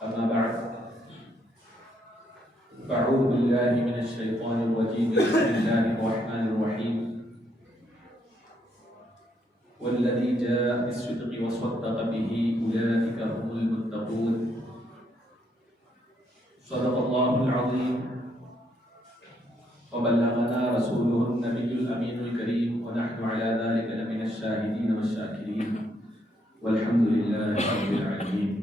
أما بعد فأعوذ بالله من الشيطان الرجيم بسم الله الرحمن الرحيم والذي جاء بالصدق وصدق به أولئك هم المتقون صدق الله العظيم وبلغنا رسوله النبي الأمين الكريم ونحن على ذلك لمن الشاهدين والشاكرين والحمد لله رب العالمين.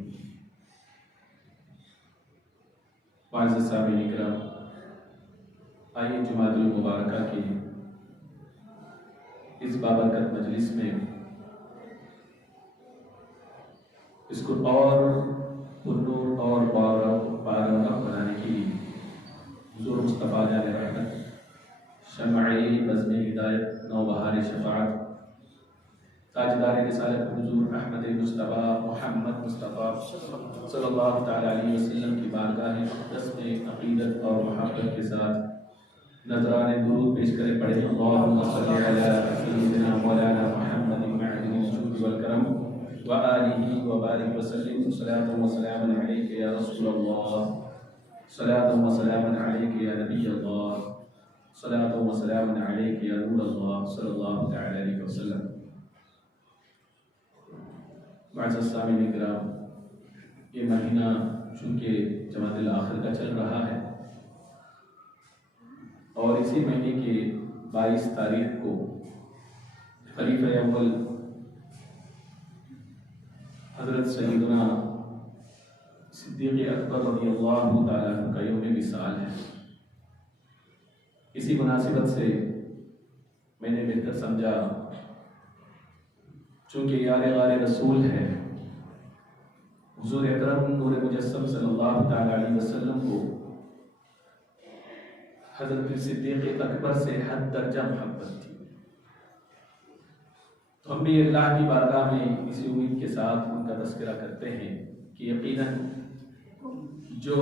معزز سامعین کرام، آئیے جمعۃ المبارکہ کی اس بابرکت مجلس میں اس کو اور پرنور اور بارکت بنانے کے لیے حضور مصطفیٰ علیہ رحمت شمع بزم ہدایت نوبہار شفاعت تاجدار رسالت حضور احمد مصطفیٰ محمد مصطفیٰ صلی اللہ تعالی علیہ وسلم کی بارگاہ مقدس میں عقیدت اور محبت کے ساتھ نذران درود پیش کرے پڑھے اللہم صلی علی سیدنا مولانا محمد معدن الجود والکرم وآلہ وبارک وسلم صلاۃ و سلام علیک یا رسول اللہ صلاۃ و سلام علیک یا نبی اللہ صلاۃ و سلام علیک یا نور اللہ صلی اللہ تعالی علیہ وسلم. معزز سامعین کرام، یہ مہینہ چونکہ جمادی الاخر کا چل رہا ہے اور اسی مہینے کے 22 تاریخ کو خلیفہ اول حضرت سیدنا صدیق اکبر رضی اللہ تعالیٰ عنہ کا یوم وصال ہے. اسی مناسبت سے میں نے بہتر سمجھا چونکہ یار غار رسول ہے حضور اکرم نور مجسم صلی اللہ تعالی علیہ وسلم کو حضرت صدیق اکبر سے حد درجہ محبت تھی، تو ہم بھی اللہ کی بارگاہ میں اسی امید کے ساتھ ان کا تذکرہ کرتے ہیں کہ یقیناً جو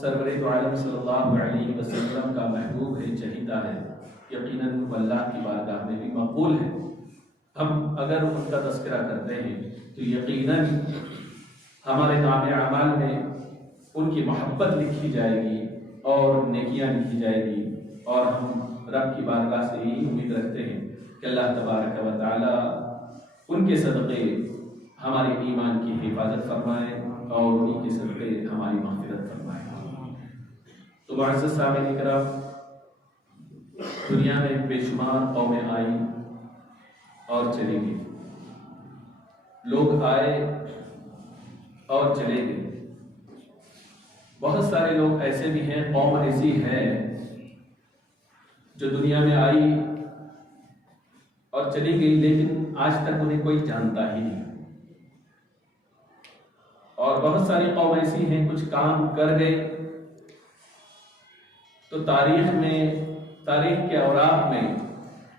سرور دو عالم صلی اللہ علیہ وسلم کا محبوب ہے، چہیتا ہے، یقیناً وہ اللہ کی بارگاہ میں بھی مقبول ہے. ہم اگر ان کا تذکرہ کرتے ہیں تو یقیناً ہمارے نام اعمال میں ان کی محبت لکھی جائے گی اور نیکیاں لکھی جائے گی، اور ہم رب کی بارگاہ سے یہی امید رکھتے ہیں کہ اللہ تبارک و تعالی ان کے صدقے ہمارے ایمان کی حفاظت فرمائے اور انہی کے صدقے ہماری مغفرت فرمائے. تو معزز سامعین کرام، دنیا میں بے شمار قومیں آئیں اور چلے گئے، لوگ آئے اور چلے گئے. بہت سارے لوگ ایسے بھی ہیں، قوم ایسی ہے جو دنیا میں آئی اور چلی گئی لیکن آج تک انہیں کوئی جانتا ہی نہیں. اور بہت ساری قوم ایسی ہیں کچھ کام کر گئے تو تاریخ کے اوراق میں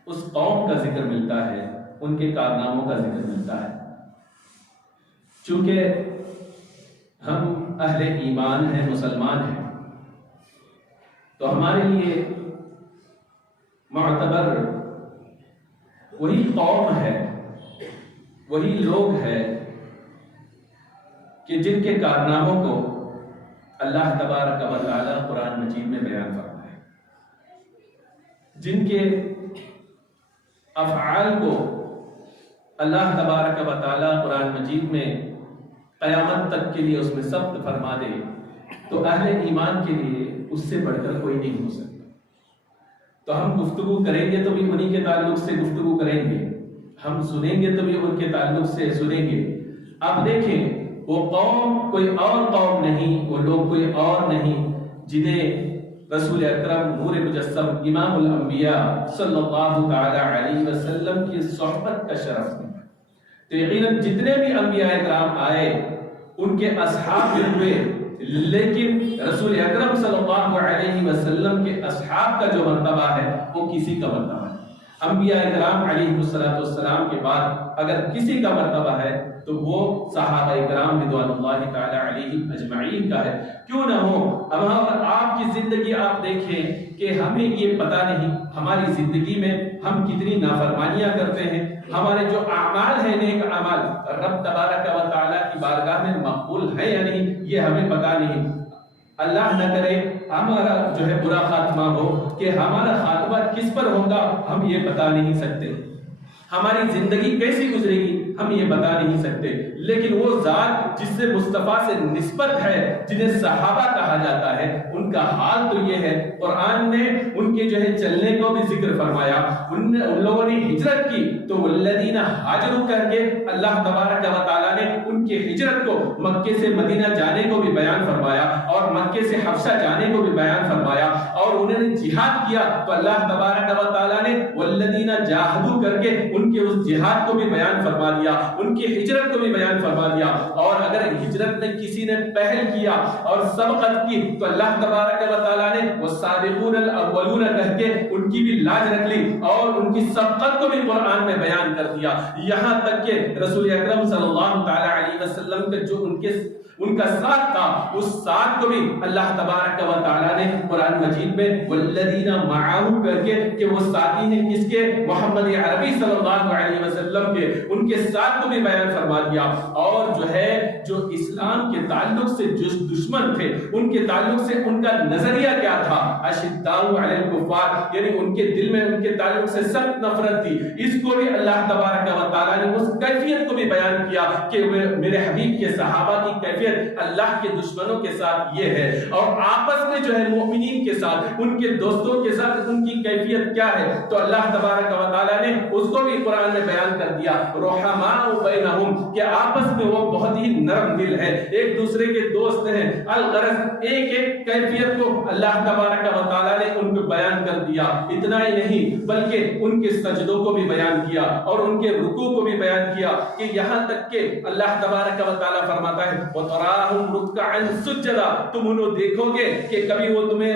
اس قوم کا ذکر ملتا ہے، ان کے کارناموں کا ذکر ملتا ہے. چونکہ ہم اہل ایمان ہیں، مسلمان ہیں، تو ہمارے لیے معتبر وہی قوم ہے، وہی لوگ ہیں کہ جن کے کارناموں کو اللہ تبارک و تعالی قرآن مجید میں بیان فرمایا ہے، جن کے افعال کو اللہ تبارک و تعالی قرآن مجید میں قیامت تک کے لیے اس میں ثبت فرما دے تو اہل ایمان کے لیے اس سے بڑھ کر کوئی نہیں ہو سکتا. تو ہم گفتگو کریں گے تو بھی انہی کے تعلق سے گفتگو کریں گے، ہم سنیں گے تو بھی ان کے تعلق سے سنیں گے. آپ دیکھیں وہ قوم کوئی اور قوم نہیں، وہ لوگ کوئی اور نہیں جنہیں رسول اکرم نور مجسم امام الانبیاء صلی اللہ تعالی علیہ وسلم کی صحبت کا شرف ہے. تو یقیناً جتنے بھی انبیاء اکرام آئے ان کے اصحاب بھی ہوئے، لیکن رسول اکرم صلی اللہ علیہ وسلم کے اصحاب کا جو مرتبہ ہے وہ کسی کا مرتبہ ہے. انبیاء اکرام علیہ السلام کے بعد اگر کسی کا مرتبہ ہے تو وہ صحابہ اکرام رضوان اللہ تعالی علیہم اجمعین کا ہے. کیوں نہ ہو آپ کی زندگی آپ دیکھیں کہ ہمیں یہ پتہ نہیں ہماری زندگی میں ہم کتنی نافرمانیاں کرتے ہیں، ہمارے جو اعمال ہیں نیک اعمال رب تبارک و تعالی کی بارگاہ میں مقبول ہے یا نہیں. نہیں یہ ہمیں پتہ نہیں. اللہ نہ کرے ہمارا جو ہے برا خاتمہ ہو کہ ہمارا خاتمہ کس پر ہوگا ہم یہ بتا نہیں سکتے. ہماری زندگی کیسی گزرے گی ہم یہ بتا نہیں سکتے. لیکن وہ ذات جس سے مصطفیٰ سے نسبت ہے, جنہیں صحابہ کہا جاتا ہے, ان کا حال تو یہ ہے. قرآن نے ان کے جو ہے چلنے کو بھی ذکر فرمایا. ان لوگوں نے ہجرت کی تو والذین ہاجروا کر کے اللہ تبارک و تعالیٰ نے ان کی ہجرت کو مکے سے مدینہ جانے کو بھی بیان فرمایا, اور مکے سے حبشہ جانے کو بھی بیان فرمایا. اور انہوں نے جہاد کیا تو اللہ تبارک و تعالیٰ نے والذین جاہدوا کر کے ان کے اس جہاد کو بھی بیان فرما دیا, ان کی ہجرت کو بھی بیان فرما دیا. اور اگر ہجرت میں کسی نے پہل کیا اور سبقت کی تو اللہ تبارک و تعالیٰ نے والسابقون الاولون کہہ کے ان کی بھی لاج رکھ لی اور ان کی سبقت کو بھی قرآن میں بیان کر دیا. یہاں تک کہ رسول اکرم صلی اللہ تعالی علیہ وسلم کا جو ان کا ساتھ تھا, اس ساتھ کو بھی اللہ تبارک و تعالیٰ نے قرآن مجید میں والذین معاہو کر کے کہ وہ ساتھی ہیں کس کے, محمد عربی صلی اللہ علیہ وسلم کے, ان کے ساتھ کو بھی بیان فرما دیا. اور جو ہے جو اسلام کے تعلق سے جو دشمن تھے ان کے تعلق سے ان کا نظریہ کیا تھا, اشداء علی الکفار, یعنی ان کے دل میں ان کے تعلق سے سخت نفرت تھی. اس کو بھی اللہ تبارک و تعالیٰ نے اس کیفیت کو بھی بیان کیا کہ میرے حبیب کے صحابہ کی کیفیت اللہ کے دشمنوں کے ساتھ یہ ہے, اور آپس میں جو ہے مومنین کے ساتھ ان کے دوستوں کے ساتھ ان کی کیفیت کیا ہے. تو اللہ تبارک و تعالیٰ نے اس کو بھی قرآن میں بیان کر دیا, رحماء بینہم, کہ آپس میں وہ بہت ہی نرم دل ہے, ایک دوسرے کے دوست ہیں. الغرض ایک ایک کیفیت کو اللہ تبارک و تعالیٰ نے ان کو بیان کر دیا. اتنا ہی نہیں بلکہ ان کے سجدوں کو بھی بیان کیا اور ان کے رکوع کو بھی بیان کیا, کہ یہاں تک کہ اللہ تبارک و تعالیٰ فرماتا ہے وَتَرَاهُمْ رُكَّعًا سُجَّدًا, تم انہوں دیکھو گے کہ کبھی وہ تمہیں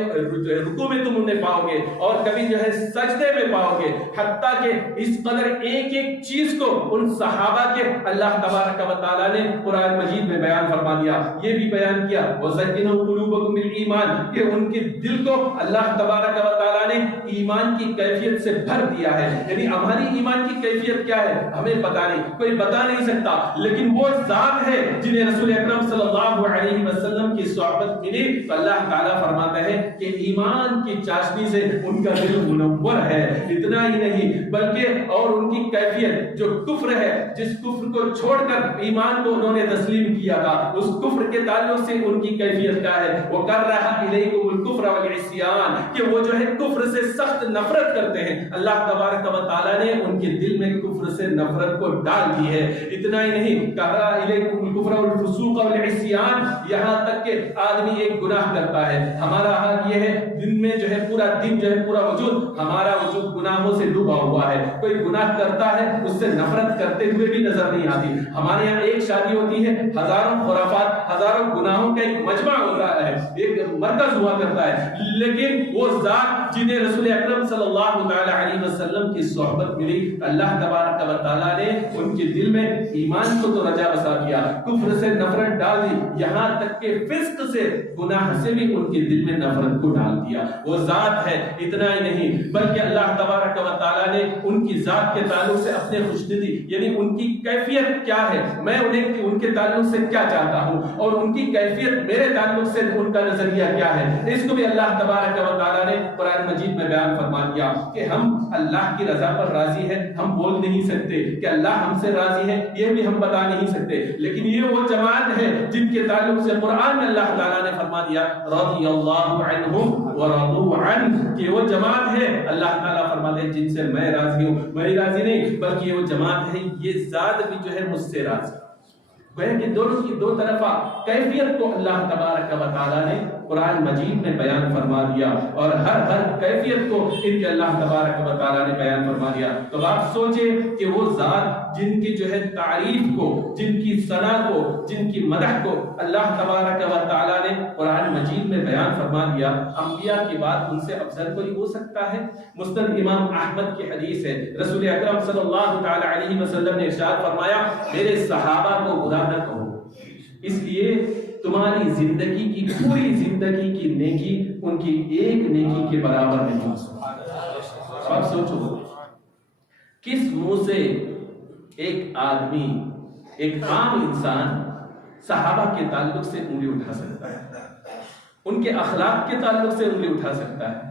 رکوع میں تم انہیں پاؤ گے اور کبھی جو ہے سجدے میں پاؤ گے. حتیٰ کہ اس قدر ایک ایک چیز کو ان صحابہ کے اللہ تبارک و تعالیٰ نے قرآن مجید میں بیان فرما دیا. یہ بھی بیان کیا وَزَيِّنُوا قُلُوبَكُم بِالْإِيمَانِ, کہ ان کے دل کو اللہ تبارک و تعالیٰ نے ایمان کی کیفیت سے بھر دیا ہے. یعنی ہماری ایمان کی کیفیت کیا ہے ہمیں پتہ نہیں, کوئی بتا نہیں سکتا, لیکن وہ ذات ہے جنہیں رسول اکرم صلی اللہ علیہ وسلم کی صحبت ملی تو اللہ تعالیٰ فرماتا ہے کہ ایمان کی چاشنی سے ان کا دل منور ہے. اتنا ہی نہیں بلکہ اور ان کی کیفیت جو کفر ہے, جس کفر کو چھوڑ کر ایمان کو انہوں نے تسلیم کیا تھا, اس کفر کے تعلق سے ان کی کیفیت کیا ہے, وہ کر رہا الیکم الکفر والعصیان, کہ وہ جو ہے کفر سے سخت نفرت کرتے ہیں. اللہ تبارک و تعالیٰ نے ان کے دل میں کفر سے نفرت کو ڈال دی ہے. اتنا ہی نہیں کر رہا الیکم الکفر والفسوق والعصیان, یہاں تک کہ آدمی ایک گناہ کرتا ہے, ہمارا حال یہ ہے دن میں جو ہے پورا دن جو ہے پورا وجود ہمارا وجود گناہوں سے ڈوبا ہوا ہے. کوئی گناہ کرتا ہے اس سے نفرت کرتے ہوئے بھی نظر نہیں آتی. ہمارے یہاں ایک شادی ہوتی ہے, ہزاروں خرافات, ہزاروں گناہوں کا ایک مجمع ہوتا ہے, ایک مرکز ہوا کرتا ہے, لیکن وہ ذات جنہیں رسول اکرم صلی اللہ تعالی علیہ وسلم کی صحبت ملی, اللہ تبارک و تعالیٰ نے ان کے دل میں ایمان کو تو رجا بسا کیا, کفر سے نفرت ڈال دی, یہاں تک کہ فسق سے گناہ سے بھی ان کے دل میں نفرت کو ڈال دیا. وہ ذات ہے. اتنا ہی نہیں بلکہ اللہ تبارک و تعالیٰ نے ان کی ذات کے تعلق سے اپنے خوشنودی, یعنی ان کی کیفیت کیا ہے, میں انہیں ان کے تعلق سے کیا چاہتا ہوں اور ان کی کیفیت میرے تعلق سے ان کا نظریہ کیا ہے, اس کو بھی اللہ تبارک و تعالیٰ نے قرآن مجید میں بیان فرما دیا کہ ہم اللہ کی رضا پر راضی ہیں. ہم بول نہیں سکتے کہ اللہ ہم سے راضی ہے, یہ بھی ہم بتا نہیں سکتے, لیکن یہ وہ جماعت ہے جن کے تعلق سے قرآن میں اللہ تعالیٰ نے فرما دیا رضی اللہ عنہم ورضوا عنہ, کہ وہ جماعت ہے اللہ تعالیٰ فرماتے ہیں جن سے میں راضی ہوں. میں راضی نہیں بلکہ وہ جماعت ہے, یہ ذات بھی جو ہے مجھ سے راضی. کہ دونوں کی دو طرفہ کیفیت کو اللہ تبارک و تعالیٰ نے قرآن مجید میں بیان فرما دیا, اور ہر کیفیت کو ان کے اللہ تبارک و تعالیٰ نے بیان فرما دیا. تو آپ سوچیں کہ وہ ذات جن کی جو ہے تعریف کو, جن کی ثنا کو, جن کی مدح کو اللہ تبارک و تعالیٰ نے قرآن مجید میں بیان فرما دیا, انبیاء کی بات ان سے افضل کوئی ہو سکتا ہے؟ مسند امام احمد کی حدیث ہے, رسول اکرم صلی اللہ تعالی علیہ وسلم نے ارشاد فرمایا میرے صحابہ کو برا نہ کہو, اس لیے تمہاری زندگی کی پوری زندگی کی نیکی ان کی ایک نیکی کے برابر نہیں ہو سکتی. آپ سوچو کس منہ سے ایک آدمی, ایک عام انسان صحابہ کے تعلق سے انگلی اٹھا سکتا ہے، ان کے اخلاق کے تعلق سے انگلی اٹھا سکتا ہے،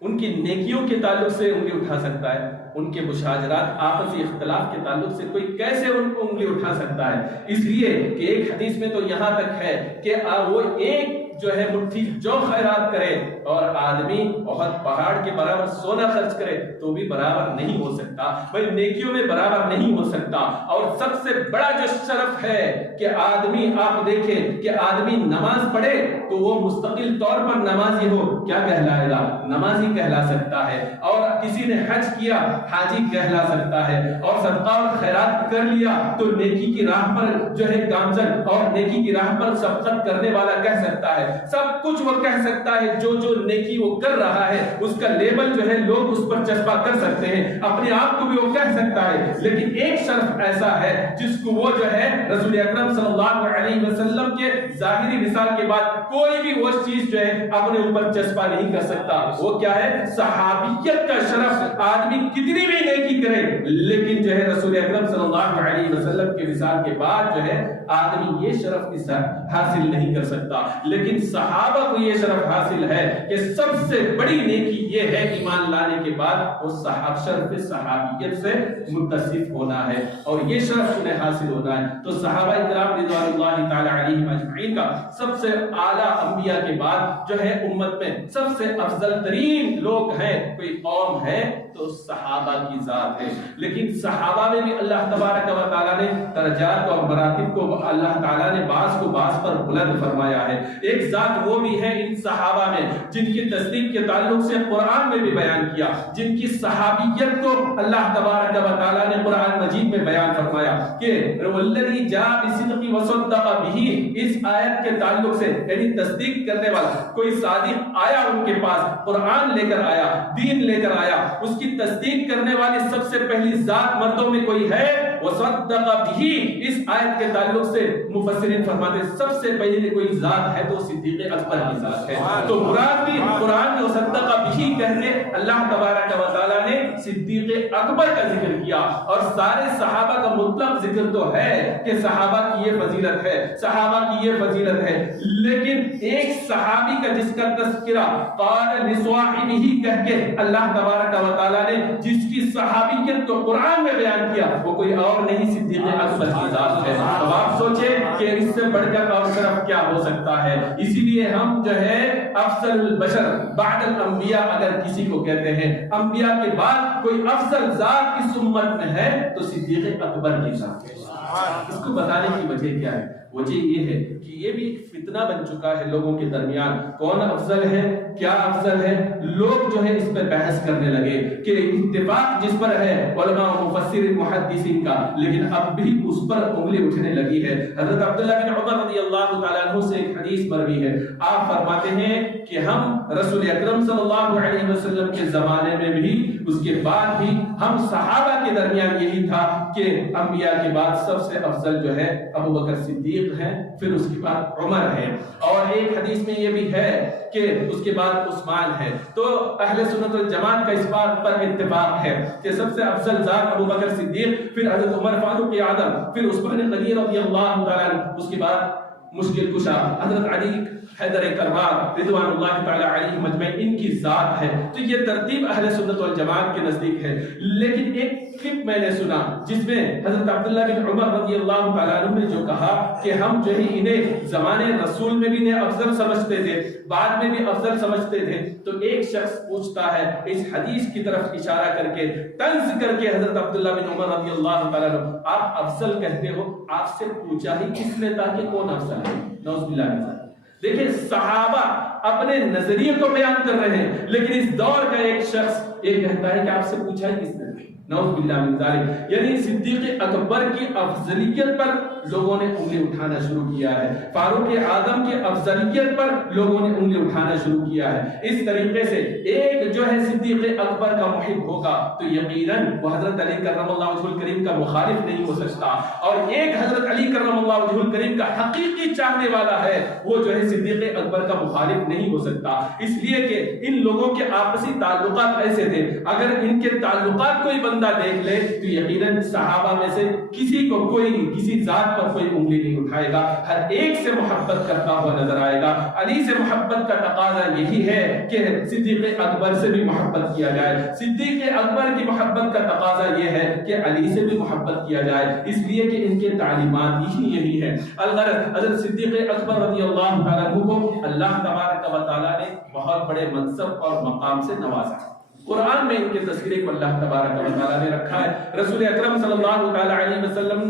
ان کی نیکیوں کے تعلق سے انگلی اٹھا سکتا ہے، ان کے مشاجرات آپسی اختلاف کے تعلق سے کوئی کیسے ان کو انگلی اٹھا سکتا ہے؟ اس لیے کہ ایک حدیث میں تو یہاں تک ہے کہ وہ ایک جو ہے مٹھی جو خیرات کرے اور آدمی بہت پہاڑ کے برابر سونا خرچ کرے تو بھی برابر نہیں ہو سکتا، بھائی نیکیوں میں برابر نہیں ہو سکتا۔ اور سب سے بڑا جو شرف ہے کہ آدمی، آپ دیکھیں کہ آدمی نماز پڑھے تو وہ مستقل طور پر نمازی ہو، کیا کہلائے گا؟ نمازی کہلا سکتا ہے۔ اور کسی نے حج کیا، حاجی کہلا سکتا ہے۔ اور صدقہ اور خیرات کر لیا تو نیکی کی راہ پر جو ہے گامزن اور نیکی کی راہ پر سبقت کرنے والا کہہ سکتا ہے، سب کچھ وہ کہہ سکتا ہے۔ جو نیکی وہ کر رہا ہے اس کا لیبل جو ہے لوگ اس پر چسپا کر سکتے ہیں، اپنے آپ کو بھی وہ کہہ سکتا ہے۔ لیکن ایک شرف ایسا ہے جس کو وہ جو ہے رسول اکرم صلی اللہ علیہ وسلم کے ظاہری مثال کے بعد کوئی بھی وہ چیز جو ہے اپنے اوپر چسپا نہیں کر سکتا۔ وہ کیا ہے؟ صحابیت کا شرف۔ آدمی کتنی بھی نیکی کرے لیکن جو ہے رسول اکرم صلی اللہ علیہ وسلم کے مثال کے بعد جو ہے آدمی یہ شرف حاصل نہیں کر سکتا۔ لیکن صحابہ کو یہ شرف حاصل ہے کہ سب سے بڑی نیکی یہ ہے ایمان لانے کے بعد وہ شرف صحابیت سے متصف ہونا ہے، اور یہ شرف انہیں حاصل ہونا ہے۔ تو صحابہ کرام رضوان اللہ تعالی علیہم اجمعین کا سب سے اعلیٰ انبیاء کے بعد جو ہے امت میں سب سے افضل ترین لوگ ہیں، کوئی قوم ہے تو صحابہ کی ذات ہے۔ لیکن صحابہ میں بھی اللہ تبارک و تعالیٰ نے درجات اور مراتب کو اللہ تعالیٰ نے بعض کو بعض پر بلند فرمایا ہے۔ ایک ذات وہ بھی ہے ان صحابہ میں جن کی تصدیق کے تعلق سے قرآن میں بھی بیان کیا، جن کی صحابیت کو اللہ تبارک و تعالیٰ نے قرآن مجید میں بیان فرمایا کہ والذی جاء بصدق وصدق بہ، اس آیت کے تعلق سے یعنی تصدیق کرنے والا کوئی صادق آیا ان کے پاس، قرآن لے کر آیا، دین لے کر آیا، اس کی تصدیق کرنے والی سب سے پہلی ذات مردوں میں کوئی ہے وصدق بہ، اس آیت کے تعلق سے مفسرین فرماتے ہیں سب سے پہلے کوئی ذات ہے تو صدیق اکبر کی ذات ہے۔ تو مراد بھی قرآن میں وصدق بہ کہنے اللہ تبارک و تعالیٰ نے صدیق اکبر کا ذکر کیا، اور سارے صحابہ کا مطلق ذکر تو ہے کہ صحابہ کی یہ فضیلت ہے، صحابہ کی یہ فضیلت ہے، لیکن ایک صحابی کا جس کا تذکرہ قال لصاحبہ کہہ کے اللہ تبارک و تعالیٰ نے جس کی صحابیت کو قرآن میں بیان کیا وہ کوئی اور نہیں صدیق اکبر کی ذات ہے۔ اب آپ سوچیں کہ اس سے بڑھ کر اور شرف کیا ہو سکتا ہے؟ اسی لیے ہم جو ہے افضل البشر بعد الانبیاء اگر کسی کو کہتے ہیں، انبیاء کے بعد کوئی افضل ذات اس امت میں ہے تو صدیق اکبر کی ذات ہے۔ اس کو بتانے کی وجہ کیا ہے؟ وجہ یہ ہے کہ یہ بھی ایک فتنہ بن چکا ہے لوگوں کے درمیان، کون افضل ہے، کیا افضل ہے، لوگ جو ہے اس پر بحث کرنے لگے کہ اتفاق جس پر ہے علماء و مفسر محدثین کا، لیکن اب بھی اس پر انگلی اٹھنے لگی ہے۔ حضرت عبداللہ بن عمر رضی اللہ تعالیٰ عنہ سے ایک حدیث مروی ہے، آپ فرماتے ہیں کہ ہم رسول اکرم صلی اللہ علیہ وسلم کے زمانے میں بھی اس کے بعد بھی ہم صحابہ کے درمیان یہی تھا کہ انبیاء کے بعد سب سے افضل جو ہے ابو بکر صدیق ہے، پھر اس کے بعد عمر ہے، اور ایک حدیث میں یہ بھی ہے کہ اس کے بعد عثمان ہے۔ تو اہل سنت والجماعت کا اس بات پر اتفاق ہے کہ سب سے افضل ذات ابو بکر صدیق، پھر حضرت عمر فاروق اعظم، پھر عثمان غنی رضی اللہ تعالیٰ عنہ، اس کے بعد مشکل کشا حضرت علی حیدر کرار رضوان اللہ تعالی علیہ مجمعین، ان کی ذات ہے۔ تو یہ ترتیب اہل سنت والجماعت کے نزدیک ہے۔ لیکن ایک کلپ میں نے سنا جس میں حضرت عبداللہ بن عمر رضی اللہ تعالیٰ عنہ نے جو کہا کہ ہم جو ہے انہیں زمانے رسول میں بھی انہیں افضل سمجھتے تھے، بعد میں بھی افضل سمجھتے تھے، تو ایک شخص پوچھتا ہے اس حدیث کی طرف اشارہ کر کے طنز کر کے حضرت عبداللہ بن عمر رضی اللہ تعالیٰ عنہ، آپ افضل کہتے ہو، آپ سے پوچھا ہی کس نے تھا کہ کون افضل ہے؟ نعوذ باللہ من ذلک۔ دیکھیں صحابہ اپنے نظریے کو بیان کر رہے ہیں، لیکن اس دور کا ایک شخص یہ کہتا ہے کہ آپ سے پوچھا ہے کس نے؟ نعوذ باللہ من ذلک۔ یعنی صدیق اکبر کی افضلیت پر لوگوں نے انگلی اٹھانا شروع کیا ہے، فاروق اعظم کی افضلیت پر لوگوں نے انگلی اٹھانا شروع کیا ہے۔ اس طریقے سے ایک جو ہے صدیق اکبر کا محب ہوگا تو یقیناً وہ حضرت علی کرم اللہ وجہ الکریم کا مخالف نہیں ہو سکتا، اور ایک حضرت علی کرم اللہ وجہ الکریم کا حقیقی چاہنے والا ہے وہ جو ہے صدیق اکبر کا مخالف نہیں ہو سکتا، اس لیے کہ ان لوگوں کے آپسی تعلقات ایسے تھے، اگر ان کے تعلقات کوئی بندہ دیکھ لے تو یقیناً صحابہ میں سے کسی کو کوئی کسی ذات پر کوئی انگلی نہیں اٹھائے گا، ہر ایک سے محبت کرتا ہوا نظر آئے گا۔ علی سے محبت کا تقاضا یہی ہے کہ صدیق اکبر سے بھی محبت کیا جائے، صدیق اکبر کی محبت کا تقاضا یہ ہے کہ علی سے بھی محبت کیا جائے، اس لیے کہ ان کے تعلیمات ہی یہی ہے۔ الغرض حضرت صدیق اکبر رضی اللہ تعالیٰ عنہ کو اللہ تبارک و تعالیٰ نے بہت بڑے منصب اور مقام سے نوازا۔ قرآن میں ان کے تذکرے کو اللہ تبارک و تعالیٰ نے رکھا ہے۔ رسول اکرم صلی اللہ تعالیٰ علیہ وسلم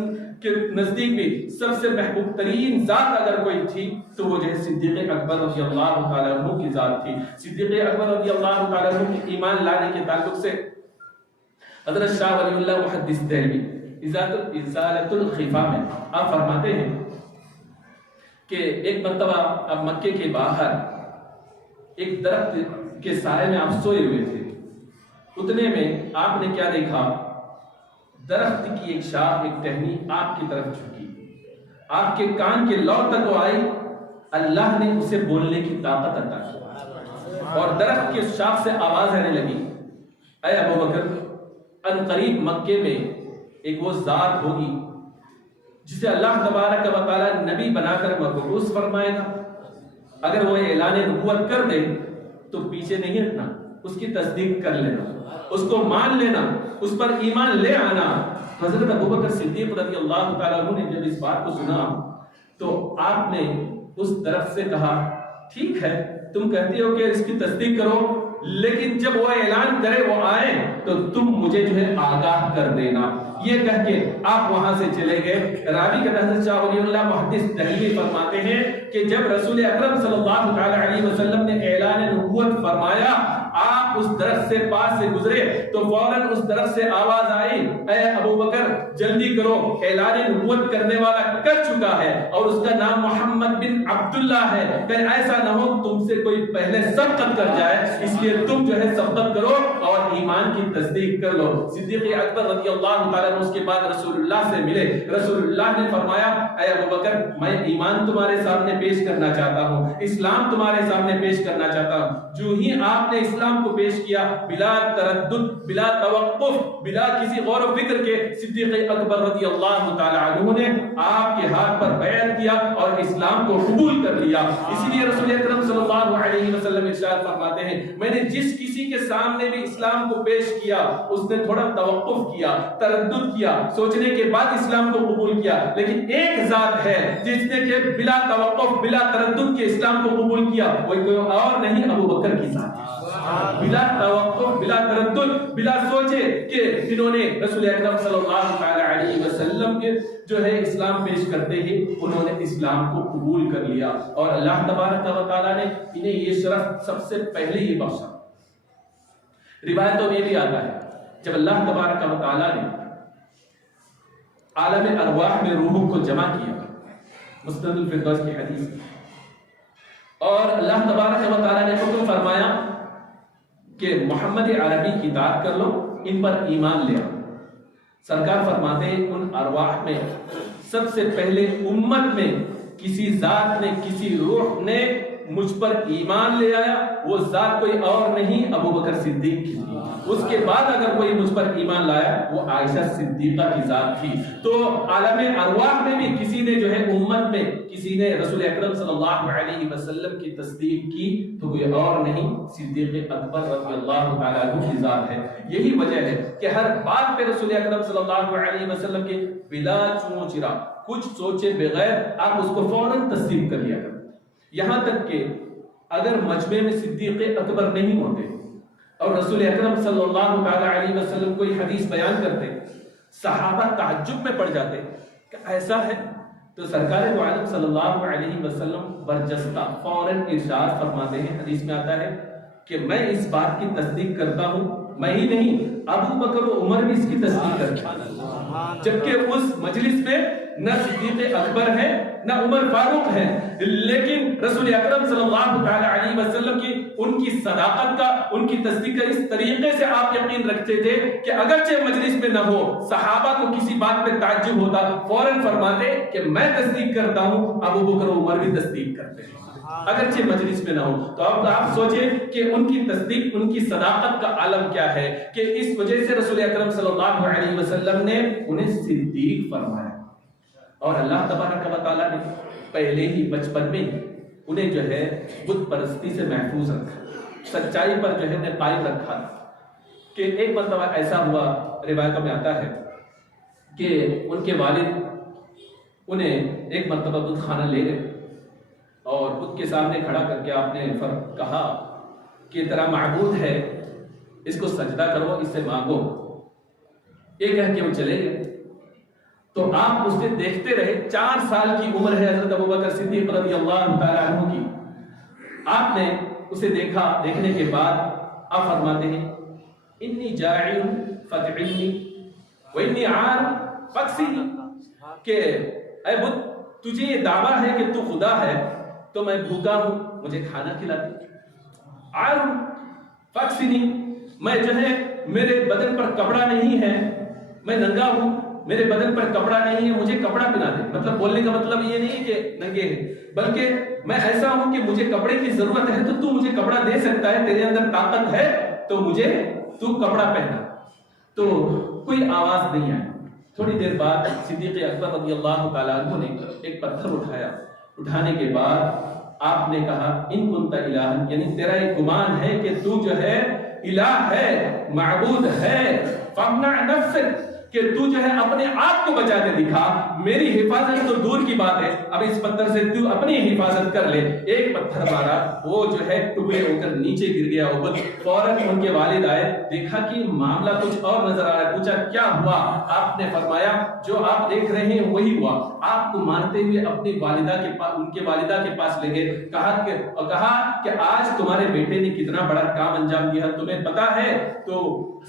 کے نزدیک بھی سب سے محبوب ترین ذات اگر کوئی تھی تو وہ جو ہے صدیق اکبر رضی اللہ تعالیٰ عنہ کی ذات تھی۔ صدیق اکبر رضی اللہ تعالیٰ عنہ کے ایمان لانے کے تعلق سے حضرت شاہ ولی اللہ محدث دہلوی ازالۃ الخفا میں آپ فرماتے ہیں کہ ایک مرتبہ اب مکے کے باہر ایک درخت کے سائے میں آپ سوئے ہوئے تھے، اتنے میں آپ نے کیا دیکھا؟ درخت کی ایک شاخ، ایک ٹہنی آپ کی طرف جھکی، آپ کے کان کے لو تک وہ آئی، اللہ نے اسے بولنے کی طاقت عطا کی اور درخت کے شاخ سے آواز آنے لگی، اے ابو بکر، ان قریب مکے میں ایک وہ ذات ہوگی جسے اللہ تبارک و تعالیٰ نبی بنا کر مبعوث فرمائے گا، اگر وہ اعلان نبوت کر دے تو پیچھے نہیں ہٹنا، اس کی تصدیق کر لینا، اس کو مان لینا، اس پر ایمان لے آنا۔ حضرت ابوبکر صدیق رضی اللہ تعالیٰ عنہ نے جب اس بات کو سنا تو آپ نے اس درخت سے کہا، ٹھیک ہے تم کہتے ہو کہ اس کی تصدیق کرو، لیکن جب وہ اعلان کرے، وہ آئے تو تم مجھے جو ہے آگاہ کر دینا۔ یہ کہہ کے آپ وہاں سے چلے گئے۔ راوی کا حضرت شاہ ولی اللہ محدث دہلوی فرماتے ہیں کہ جب رسول اکرم صلی اللہ تعالی علیہ وسلم نے اعلان نبوت فرمایا، آپ اس درخت سے پاس سے گزرے تو فوراً اس درخت سے آواز آئی، اے ابو بکر جلدی کرو، اعلان نبوت کرنے والا کر چکا ہے اور اس کا نام محمد بن عبداللہ ہے، کہ ایسا نہ ہو تم سے کوئی پہلے سبقت کر جائے، اس لیے تم جو ہے سبقت کرو اور ایمان کی تصدیق کر لو۔ صدیق اکبر رضی اللہ تعالیٰ عنہ اس کے بعد رسول اللہ سے ملے، رسول اللہ نے فرمایا، اے ابو بکر میں ایمان تمہارے سامنے پیش کرنا چاہتا ہوں، اسلام تمہارے سامنے پیش کرنا چاہتا ہوں۔ جو ہی آپ نے اسلام کو پیش کیا، بلا تردد، بلا توقف، بلا کسی غور و فکر کے، صدیق اکبر رضی اللہ تعالی عنہ نے آپ کے ہاتھ پر بیعت کیا اور اسلام کو قبول کر لیا۔ اسی لیے رسول اکرم صلی اللہ علیہ وسلم ارشاد فرماتے ہیں، میں نے جس کسی کے سامنے بھی اسلام کو پیش کیا اس نے تھوڑا توقف کیا، تردد کیا، سوچنے کے بعد اسلام کو قبول کیا، لیکن ایک ذات ہے جس نے کہ بلا توقف، بلا تردد کے اسلام کو قبول کیا، وہ کوئی اور نہیں، ابو بکر کی ذات ہے۔ بلا توقف، بلا تردد، بلا سوچے کہ انہوں نے رسول اکرم صلی اللہ علیہ وسلم کے جو ہے اسلام پیش کرتے ہی انہوں نے اسلام کو قبول کر لیا اور اللہ تبارک و تعالیٰ نے انہیں یہ شرف سب سے پہلے ہی بخشا۔ روایتوں میں بھی آتا ہے جب اللہ تبارک و تعالیٰ نے عالم ارواح میں روحوں کو جمع کیا، مسند الفردوس کی حدیث، اور اللہ تبارک و تعالیٰ نے حکم فرمایا کہ محمد عربی کی اطاعت کر لو، ان پر ایمان لے آؤ۔ سرکار فرماتے ہیں ان ارواح میں سب سے پہلے امت میں کسی ذات نے، کسی روح نے مجھ پر ایمان لے آیا، وہ ذات کوئی اور نہیں، ابو بکر صدیق کی تھی۔ اس کے بعد اگر کوئی مجھ پر ایمان لایا وہ عائشہ صدیقہ کی ذات تھی۔ تو عالم ارواح میں بھی کسی نے جو ہے امت میں کسی نے رسول اکرم صلی اللہ علیہ وسلم کی تصدیق کی تو کوئی اور نہیں، صدیق اکبر رضی اللہ تعالیٰ عنہ کی ذات ہے۔ یہی وجہ ہے کہ ہر بات پہ رسول اکرم صلی اللہ علیہ وسلم کے بلا چون چرا، کچھ سوچے بغیر آپ اس کو فوراً تصدیق کر لیا کریں۔ یہاں تک کہ اگر مجمع میں صدیق اکبر نہیں ہوتے اور رسول اکرم صلی اللہ تعالی علیہ وسلم کوئی حدیث بیان کرتے، صحابہ تعجب میں پڑ جاتے کہ ایسا ہے، تو سرکار دو عالم صلی اللہ علیہ وسلم برجستہ فوراً ارشاد فرماتے ہیں، حدیث میں آتا ہے کہ میں اس بات کی تصدیق کرتا ہوں، میں ہی نہیں ابو بکر و عمر بھی اس کی تصدیق کرتے ہیں، جبکہ اس مجلس میں نہ صدیق اکبر ہے نہ عمر فاروق ہے، لیکن رسول اکرم صلی اللہ تعالی علیہ وسلم کی ان کی صداقت کا، ان کی تصدیق کا اس طریقے سے آپ یقین رکھتے تھے کہ اگرچہ مجلس میں نہ ہو، صحابہ کو کسی بات پہ تعجب ہوتا، فوراً فرماتے کہ میں تصدیق کرتا ہوں، ابو بکر و عمر بھی تصدیق کرتے ہیں اگرچہ مجلس میں نہ ہو۔ تو اب آپ سوچیں کہ ان کی تصدیق، ان کی صداقت کا عالم کیا ہے کہ اس وجہ سے رسول اکرم صلی اللہ علیہ وسلم نے انہیں صدیق فرمایا۔ اور اللہ تبارک و تعالیٰ نے پہلے ہی بچپن میں انہیں جو ہے بت پرستی سے محفوظ رکھا، سچائی پر جو ہے قائم رکھا کہ ایک مرتبہ ایسا ہوا، روایتوں میں آتا ہے کہ ان کے والد انہیں ایک مرتبہ بت خانہ لے گئے اور بت کے سامنے کھڑا کر کے آپ نے کہا کہ تیرا معبود ہے، اس کو سجدہ کرو، اس سے مانگو۔ یہ کہہ کے وہ چلے گئے تو آپ اسے دیکھتے رہے۔ 4 سال کی عمر ہے حضرت ابوبکر صدیق رضی اللہ تعالیٰ عنہ کی۔ آپ نے اسے دیکھا، دیکھنے کے بعد آپ فرماتے ہیں انی جاعل فتعنی وانی عار فاکسنی، کہ اے بت تجھے یہ دعویٰ ہے کہ تو خدا ہے تو میں بھوکا ہوں، مجھے کھانا کھلا دے۔ عار فاکسنی، میں جو ہے میرے بدن پر کپڑا نہیں ہے، میں ننگا ہوں، میرے بدن پر کپڑا نہیں ہے، مجھے کپڑا پہنا دے۔ مطلب بولنے کا مطلب یہ نہیں کہ ننگے ہیں، بلکہ میں ایسا ہوں کہ مجھے کپڑے کی ضرورت ہے تو مجھے کپڑا دے سکتا ہے، تیرے اندر طاقت ہے تو مجھے تو کپڑا پہنا۔ تو کوئی آواز نہیں آئی۔ تھوڑی دیر بعد صدیق اکبر رضی اللہ تعالیٰ عنہ نے ایک پتھر اٹھایا، اٹھانے کے بعد آپ نے کہا ان کنت الہ، یعنی تیرا ایک گمان ہے کہ تو جو ہے الہ ہے، معبود ہے، فامنع نفسک، کہ تو جو ہے اپنے آپ کو بچا کے دکھا، میری حفاظت تو دور کی بات ہے، اب اس پتھر سے تو اپنی حفاظت کر لے۔ ایک پتھر مارا، وہ جو ہے ٹکڑے ہو کر نیچے گر گیا۔ فوراً ان کے والد آئے، دیکھا کہ معاملہ کچھ اور نظر آ رہا ہے، پوچھا کیا ہوا؟ آپ نے فرمایا جو آپ دیکھ رہے ہیں وہی ہوا۔ آپ کو مانتے ہوئے اپنی والدہ کے پاس، ان کے والدہ کے پاس لے گئے، کہا کہ آج تمہارے بیٹے نے کتنا بڑا کام انجام دیا، تمہیں پتا ہے؟ تو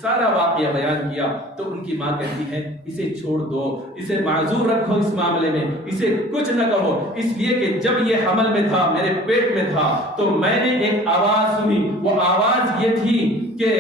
سارا واقعہ بیان کیا۔ تو ان کی ماں کہتی ہے اسے چھوڑ دو، اسے معذور رکھو اس معاملے میں، اسے کچھ نہ کہو، اس لیے کہ جب یہ حمل میں تھا، میرے پیٹ میں تھا، تو میں نے ایک آواز سنی، وہ آواز یہ تھی کہ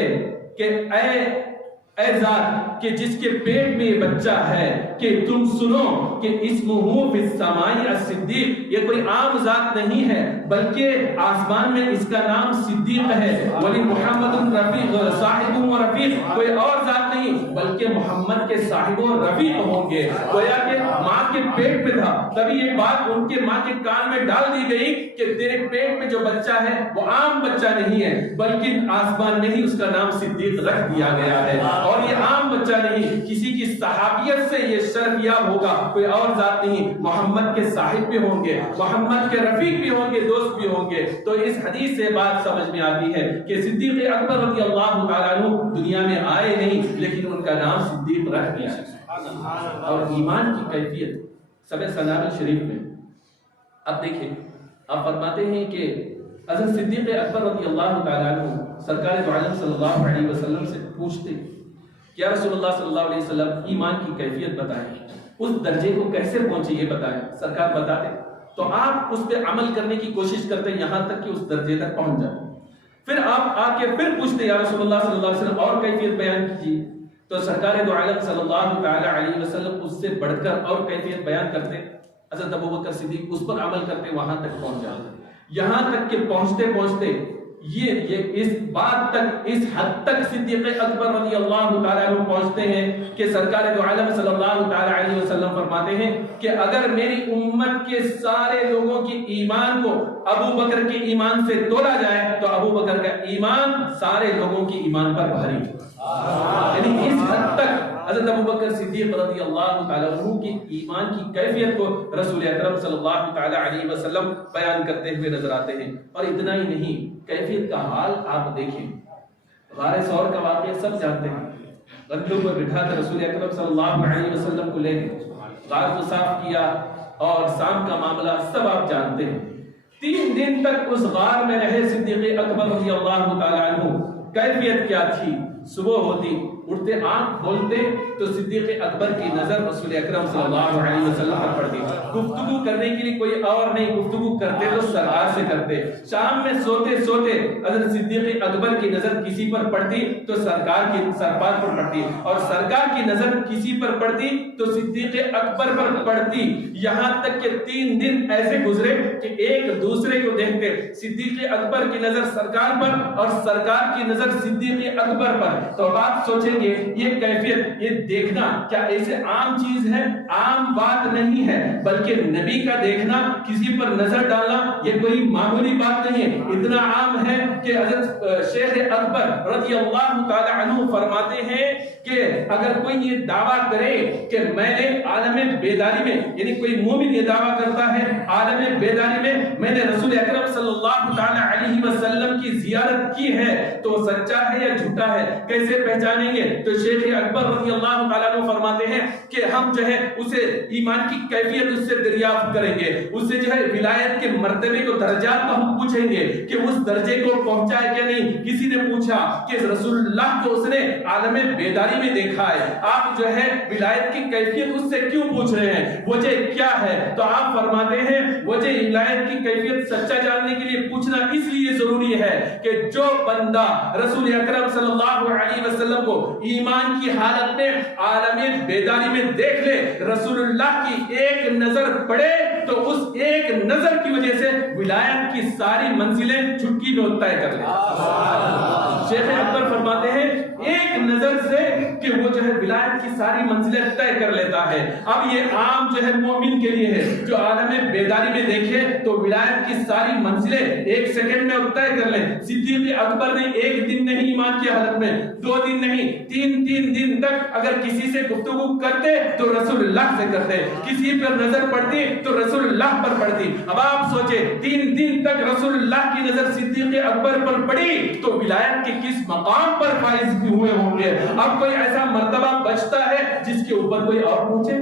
اے ذات کہ جس کے پیٹ میں یہ بچہ ہے، کہ تم سنو کہ اسمہ فی السماء الصدیق، یہ کوئی عام ذات نہیں ہے بلکہ آسمان میں اس کا نام صدیق ہے، ولی محمد رفیق صاحب و رفیق، کوئی اور ذات نہیں بلکہ محمد کے صاحب و رفیق ہوں گے۔ گویا کہ ماں کے پیٹ میں تھا، تبھی یہ بات ان کے ماں کے کان میں ڈال دی گئی کہ تیرے پیٹ میں جو بچہ ہے وہ عام بچہ نہیں ہے بلکہ آسمان میں ہی اس کا نام صدیق رکھ دیا گیا ہے، اور یہ عام بچہ نہیں، کسی کی صحابیت سے یہ شرف یاب ہوگا، کوئی اور ذات نہیں، محمد کے صاحب بھی ہوں گے، محمد کے رفیق بھی ہوں گے، دوست بھی ہوں گے۔ تو اس حدیث سے بات سمجھ میں آتی ہے کہ صدیق اکبر رضی اللہ تعالیٰ عنہ دنیا میں آئے نہیں لیکن ان کا نام صدیق رکھ دیا۔ اور ایمان کی کیفیت سبع سلام شریف میں اب دیکھیں، آپ فرماتے ہیں کہ حضرت صدیق اکبر رضی اللہ تعالیٰ عنہ سرکار دو عالم صلی اللہ علیہ وسلم سے پوچھتے یا رسول اللہ صلی اللہ علیہ وسلم ایمان کی کیفیت بتائیں، اس درجے کو کیسے پہنچے یہ بتائیں۔ سرکار بتاتے تو آپ اس پہ عمل کرنے کی کوشش کرتے یہاں تک کہ اس درجے تک پہنچ جاتے۔ پھر آپ آ کے پھر پوچھتے یا رسول اللہ صلی اللہ علیہ وسلم اور کیفیت بیان کیجیے، تو سرکار دو عالم صلی اللہ تعالی علیہ وسلم اس سے بڑھ کر اور کیفیت بیان کرتے، حضرت ابوبکر صدیق اس پر عمل کرتے، وہاں تک پہنچ جاتے، یہاں تک کہ پہنچتے پہنچتے یہ اس بات تک، اس حد تک صدیق اکبر رضی اللہ تعالیٰ عنہ پہنچتے ہیں کہ سرکار دو عالم صلی اللہ تعالیٰ علیہ وسلم فرماتے ہیں کہ اگر میری امت کے سارے لوگوں کی ایمان کو ابو بکر کے ایمان سے تولا جائے تو ابو بکر کا ایمان سارے لوگوں کی ایمان پر بھاری ہوگا۔ یعنی اس حد تک حضرت ابوبکر صدیق رضی اللہ تعالیٰ عنہ کی ایمان کی کیفیت کو رسول اکرم صلی اللہ تعالیٰ علیہ وسلم بیان کرتے ہوئے نظر آتے ہیں۔ اور اتنا ہی نہیں، کیفیت کا حال آپ دیکھیں، غار ثور کا واقعہ سب جانتے ہیں، گدھوں پر بٹھا کر رسول اکرم صلی اللہ علیہ وسلم کو لے گئے، غار کو صاف کیا، اور شام کا معاملہ سب آپ جانتے ہیں۔ 3 دن تک اس غار میں رہے صدیق اکبر رضی اللہ تعالیٰ عنہ۔ کیفیت کیا تھی؟ صبح ہوتی، اٹھتے، آنکھ کھولتے تو صدیق اکبر کی نظر رسول اکرم صلی اللہ علیہ وسلم پر پڑتی، گفتگو کرنے کے لیے کوئی اور نہیں، گفتگو کرتے تو سرکار سے کرتے۔ شام میں سوتے سوتے حضرت صدیق اکبر کی نظر کسی پر پڑتی تو سرکار کی سرپار پر پڑتی، اور سرکار کی نظر کسی پر پڑتی تو صدیق اکبر پر پڑتی، یہاں تک کہ 3 دن ایسے گزرے کہ ایک دوسرے کو دیکھ نہیں تھے. صدیق اکبر کی نظر سرکار پر اور سرکار کی نظر صدیق اکبر پر. تو اب آپ سوچیں گے یہ کیفیت، یہ دیکھنا کیا ایسے عام چیز ہے؟ عام بات نہیں ہے، بلکہ نبی کا دیکھنا، کسی پر نظر ڈالنا یہ کوئی معمولی بات نہیں ہے. اتنا عام ہے کہ حضرت شیخ اکبر رضی اللہ تعالی عنہ فرماتے ہیں کہ اگر کوئی یہ دعویٰ کرے کہ میں نے عالم بیداری میں، یعنی کوئی مومن یہ دعویٰ کرتا ہے عالم بیداری میں نے رسول اکرم صلی اللہ تعالی علیہ وسلم کی زیارت کی ہے، تو وہ سچا ہے یا جھوٹا ہے، کیسے پہچانیں گے؟ تو شیخ اکبر رضی اللہ تعالیٰ عنہ فرماتے ہیں کہ ہم جو ہے اسے ایمان کی کیفیت اس سے دریافت کریں گے، اس سے جو ہے ولایت کے مرتبے کو درجات کو ہم پوچھیں گے کہ اس درجے کو پہنچا ہے کیا نہیں. کسی نے پوچھا کہ رسول اللہ کو اس نے عالم بیداری میں دیکھا ہے، آپ جو ہے ولایت کی کیفیت اس سے کیوں پوچھ رہے ہیں، وجہ کیا ہے؟ تو آپ فرماتے ہیں وجہ ولایت کی کیفیت سچا جاننے کے لیے پوچھنا اس لیے ضروری ہے کہ جو بندہ رسول اکرم صلی اللہ علیہ وسلم کو ایمان کی حالت میں عالم بیداری میں دیکھ لے، رسول اللہ کی ایک نظر پڑے تو اس ایک نظر کی وجہ سے ولایت کی ساری منزلیں چٹکی میں طے کر لے. شیخ اکبر فرماتے ہیں ایک نظر سے کہ وہ جو ہے ولایت کی ساری منزلیں طے کر لیتا ہے. اب یہ عام جو ہے مومن کے لیے ہے جو عالم بیداری میں دیکھے تو ولایت کی ساری منزلیں ایک سیکنڈ میں طے کر لیں. صدیق اکبر نے ایک دن نہیں ایمان کی حالت میں، 2 دن نہیں، 3 دن تک اگر کسی سے گفتگو کرتے تو رسول اللہ سے کرتے، کسی پر نظر پڑتی تو رسول اللہ پر پڑتی. اب آپ سوچے 3 دن تک رسول اللہ کی نظر صدیق اکبر پر پڑی تو ولایت کے کس مقام پر فائز ہوئے ہوں گے. اب کوئی ایسا مرتبہ بچتا ہے جس کے اوپر کوئی اور پوچھے؟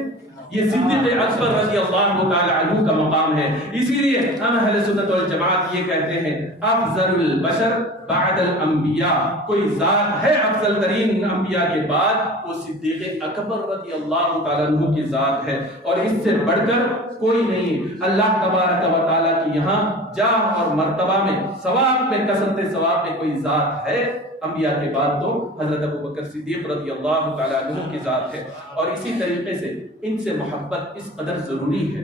یہ صدیق اکبر رضی اللہ تعالی عنہ کا مقام ہے. اسی لیے ہم اہل سنت والجماعت یہ کہتے ہیں افضل البشر بعد الانبیاء، کوئی ذات ہے افضل ترین انبیاء کے بعد وہ صدیق اکبر رضی اللہ تعالی عنہ کی ذات ہے، اور اس سے بڑھ کر کوئی نہیں. اللہ تبارک و تعالی کی یہاں جاہ اور مرتبہ میں، ثواب میں، کثرت ثواب میں کوئی ذات ہے انبیاء کے بعد تو حضرت ابوبکر صدیق رضی اللہ تعالی عنہ کی ذات ہے. اور اسی طریقے سے ان سے محبت اس قدر ضروری ہے.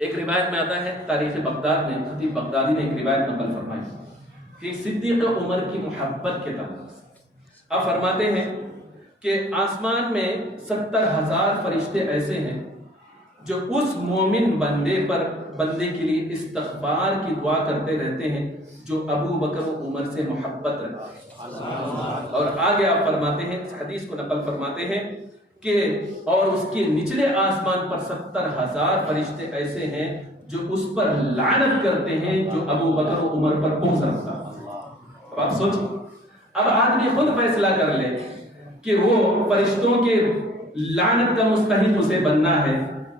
ایک روایت میں آتا ہے تاریخ بغداد میں خطیب بغدادی نے ایک روایت نقل فرمائی کہ صدیق عمر کی محبت کے تعلق سے آپ فرماتے ہیں کہ آسمان میں 70,000 فرشتے ایسے ہیں جو اس مومن بندے کے لیے استغفار کی دعا کرتے رہتے ہیں جو ابو بکر و عمر سے محبت رکھتے ہیں. اور آگے آپ فرماتے ہیں، اس حدیث کو نقل فرماتے ہیں کہ اور اس کے نچلے آسمان پر 70,000 فرشتے ایسے ہیں جو اس پر لعنت کرتے ہیں جو ابو بکر و عمر پر بغض رکھتا ہے. اب آپ سوچیں، اب آدمی خود فیصلہ کر لے کہ وہ فرشتوں کے لعنت کا مستحق اسے بننا ہے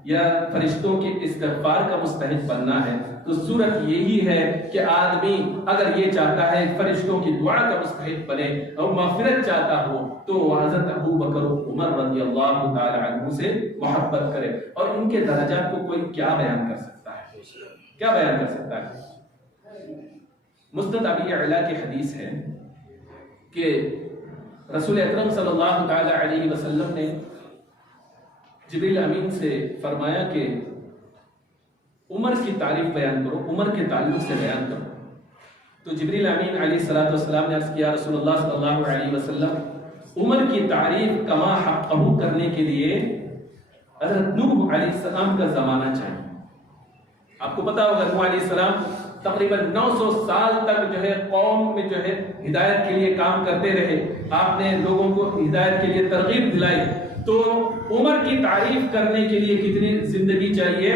یا فرشتوں کے استغفار کا مستحق بننا ہے. تو صورت یہی ہے کہ آدمی اگر یہ چاہتا ہے فرشتوں کی دعا کا مستحق بنے اور مغفرت چاہتا ہو تو حضرت ابو بکر و عمر رضی اللہ تعالی عنہ سے محبت کرے. اور ان کے درجات کو کوئی کیا بیان کر سکتا ہے؟ کیا بیان کر سکتا ہے؟ مسند ابی یعلا کی حدیث ہے کہ رسول اکرم صلی اللہ تعالی علیہ وسلم نے جبریل امین سے فرمایا کہ عمر کی تعریف بیان کرو، عمر کے تعلق سے بیان کرو. تو جبریل امین علیہ الصلوۃ والسلام نے عرض کیا رسول اللہ صلی اللہ علیہ وسلم عمر کی تعریف کما حقہ کرنے کے لیے حضرت نوح علیہ السلام کا زمانہ چاہیے. آپ کو پتا ہوگا نوح علیہ السلام تقریباً 900 سال تک جو ہے قوم میں جو ہے ہدایت کے لیے کام کرتے رہے. آپ نے لوگوں کو ہدایت کے لیے ترغیب دلائی. تو عمر کی تعریف کرنے کے لیے کتنی زندگی چاہیے؟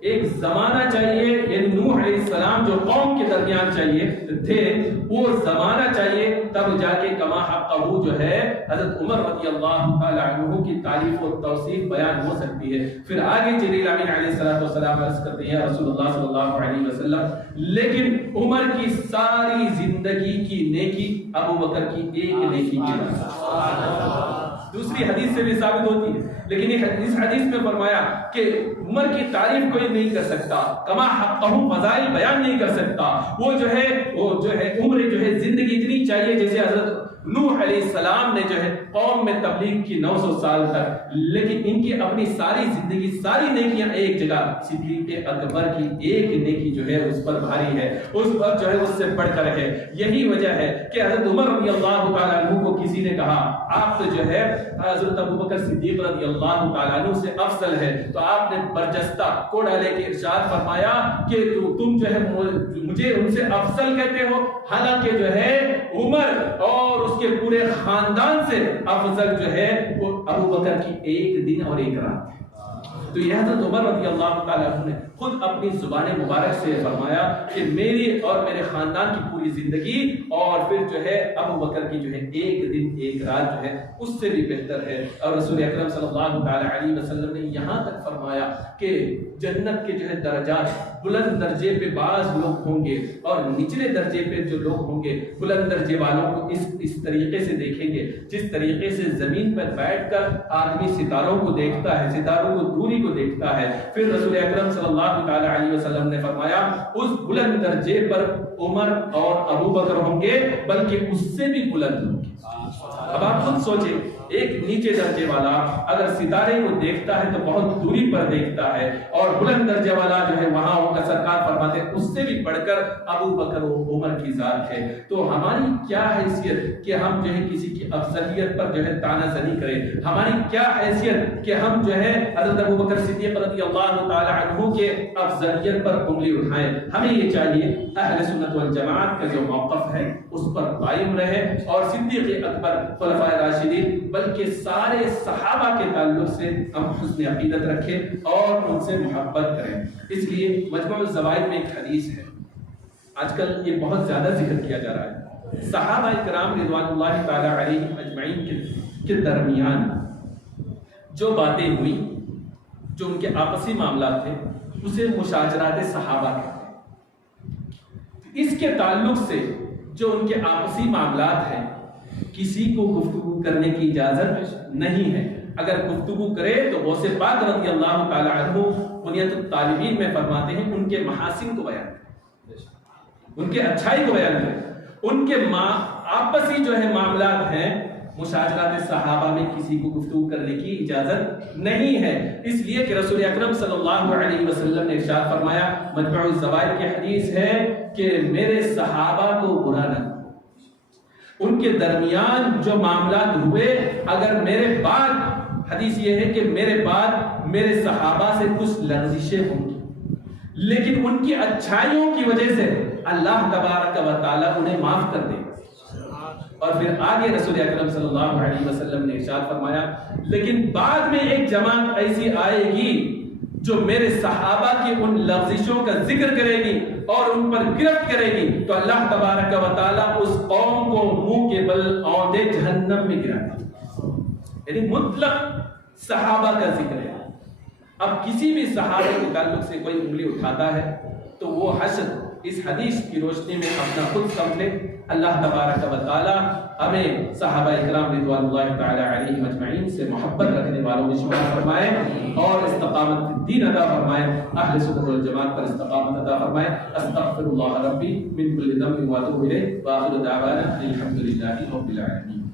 ایک زمانہ چاہیے. یعنی نوح علیہ السلام جو قوم کے درمیان چاہیے تھے وہ زمانہ چاہیے، تب جا کے کما حقہ جو ہے حضرت عمر رضی اللہ تعالی عنہ کی تعریف و توصیف بیان ہو سکتی ہے. پھر آگے جبریل امین علیہ السلام عرض کرتے ہیں رسول اللہ صلی اللہ علیہ وسلم لیکن عمر کی ساری زندگی کی نیکی ابو بکر کی ایک نیکی کی برابر. دوسری حدیث سے بھی ثابت ہوتی ہے، لیکن اس حدیث میں فرمایا کہ عمر کی تعریف کوئی نہیں کر سکتا، کما حقہ فضائل بیان نہیں کر سکتا. وہ جو ہے عمر جو ہے زندگی اتنی چاہیے جیسے حضرت نوح علیہ السلام نے جو ہے قوم میں تبلیغ کی 900 سال تک، لیکن ان کی اپنی ساری زندگی، ساری نیکیاں ایک جگہ، صدیق اکبر کی ایک نیکی جو ہے اس پر بھاری ہے، اس پر جو ہے اس سے بڑھ کر ہے۔ یہی وجہ ہے کہ حضرت عمر رضی اللہ تعالیٰ عنہ کو کسی نے کہا آپ تو جو ہے حضرت ابوبکر صدیق رضی اللہ تعالیٰ عنہ سے افضل ہے، تو آپ نے برجستہ کوڑا لے کے ارشاد فرمایا کہ تم جو ہے مجھے ان سے افضل کہتے ہو، حالانکہ جو ہے عمر اور اس کے پورے خاندان سے افضل جو ہے وہ ابوبکر کی ایک دن اور ایک رات ہے۔ تو یہ حضرت عمر رضی اللہ تعالیٰ عنہ نے خود اپنی زبان مبارک سے فرمایا کہ میری اور میرے خاندان کی پوری زندگی اور پھر جو ہے ابو بکر کی جو ہے ایک دن ایک رات جو ہے اس سے بھی بہتر ہے۔ اور رسول اکرم صلی اللہ تعالیٰ علیہ وسلم نے یہاں تک فرمایا کہ جنت کے جو ہے درجات بلند درجے پہ بعض لوگ ہوں گے اور نچلے درجے پہ جو لوگ ہوں گے بلند درجے والوں کو اس طریقے سے دیکھیں گے جس طریقے سے زمین پر بیٹھ کر آدمی ستاروں کو دیکھتا ہے، ستاروں کو دوری کو دیکھتا ہے۔ پھر رسول اکرم صلی اللہ تعالیٰ علیہ وسلم نے فرمایا اس بلند درجے پر عمر اور ابو بکر ہوں گے بلکہ اس سے بھی بلند ہوں گے۔ اب آپ خود سوچیں، ایک نیچے درجے والا اگر ستارے کو دیکھتا ہے تو بہت دوری پر دیکھتا ہے، اور بلند درجے والا جو ہے وہاں ہو کر سرکار فرماتے ہیں اس سے بھی بڑھ کر ابو بکر و عمر کی ذات ہے۔ تو ہماری کیا حیثیت کہ ہم جو ہے کسی کی افضلیت پر جو ہے تانا زنی کریں، ہماری کیا حیثیت کہ ہم جو ہے حضرت ابو بکر صدیق رضی اللہ تعالی عنہ کے افضلیت پر انگلی اٹھائیں۔ ہمیں یہ چاہیے اہل سنت والجماعت کا جو موقف ہے اس پر قائم رہے، اور صدیق اکبر، خلفائے راشدین بلکہ سارے صحابہ کے تعلق سے ہم حسن عقیدت رکھیں اور ان سے محبت کریں۔ اس لیے مجموع الزوائد میں ایک حدیث ہے، آج کل یہ بہت زیادہ ذکر کیا جا رہا ہے، صحابہ کرام رضوان اللہ تعالی علیہم اجمعین کے درمیان جو باتیں ہوئی، جو ان کے آپسی معاملات تھے، اسے مشاجرات صحابہ کہتے ہیں۔ اس کے تعلق سے جو ان کے آپسی معاملات ہیں کسی کو گفتگو کرنے کی اجازت نہیں ہے، اگر گفتگو کرے تو غوث پاک رضی اللہ تعالی عنہ بنیۃ الطالبین میں فرماتے ہیں ان کے محاسن کو بیان کریں، ان کے اچھائی کو بیان کریں، ان کے آپسی جو ہے معاملات ہیں، مشاجرات صحابہ میں کسی کو گفتگو کرنے کی اجازت نہیں ہے۔ اس لیے کہ رسول اکرم صلی اللہ علیہ وسلم نے ارشاد فرمایا، مجموع الزوائد کی حدیث ہے کہ میرے صحابہ کو برا نہ، ان کے درمیان جو معاملات ہوئے، اگر میرے بعد، حدیث یہ ہے کہ میرے بعد میرے صحابہ سے کچھ لغزشیں ہوں گی، لیکن ان کی اچھائیوں کی وجہ سے اللہ تبارک و تعالیٰ انہیں معاف کر دے۔ اور پھر آگے رسول اکرم صلی اللہ علیہ وسلم نے ارشاد فرمایا، لیکن بعد میں ایک جماعت ایسی آئے گی جو میرے صحابہ کی ان لغزشوں کا ذکر کرے گی اور ان پر گرفت کرے گی، تو اللہ تبارک و تعالیٰ اس قوم کو منہ کے بل اوندے جہنم میں گرا دے۔ یعنی مطلق صحابہ کا ذکر ہے۔ اب کسی بھی صحابہ کے تعلق سے کوئی انگلی اٹھاتا ہے تو وہ حشر اس حدیث کی روشنی میں اپنا خود سمجھے۔ اللہ تبارک و تعالیٰ ہمیں صحابہ اکرام رضوان اللہ تعالی علیہم اجمعین سے محبت رکھنے والوں میں شمار فرمائے اور استقامت دین عطا فرمائے، اہل سنت والجماعت پر استقامت عطا فرمائے۔ استغفر اللہ ربی من کل ذنب واتوب الیہ، وآخر دعوانا الحمد للہ رب العالمین۔